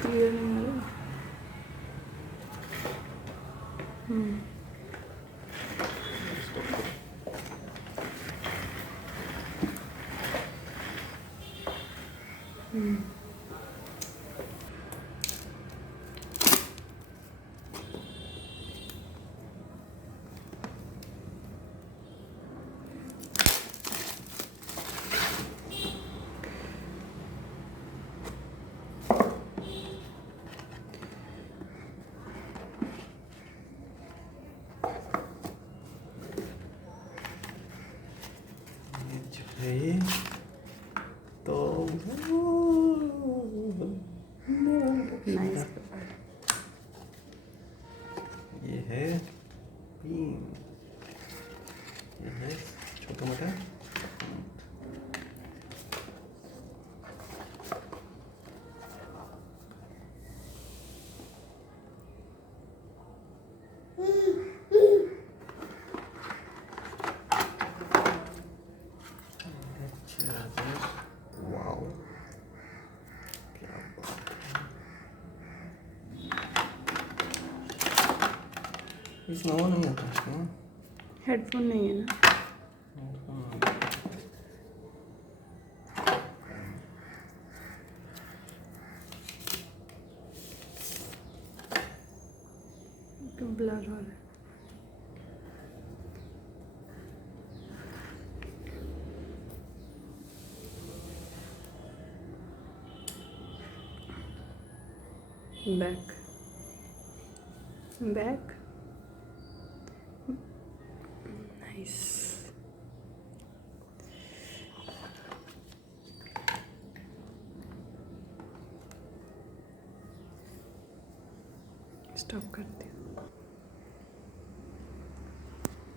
क्लियर नहीं आ रहा। है तो नाइस। ये है पिन, ये है छोटा मोटा। वाओ, क्या बात है। इसमें वो नहीं आता इसमें हेडफोन नहीं है ना? ब्लर हो रहा है। Back back nice. स्टॉप करते हैं।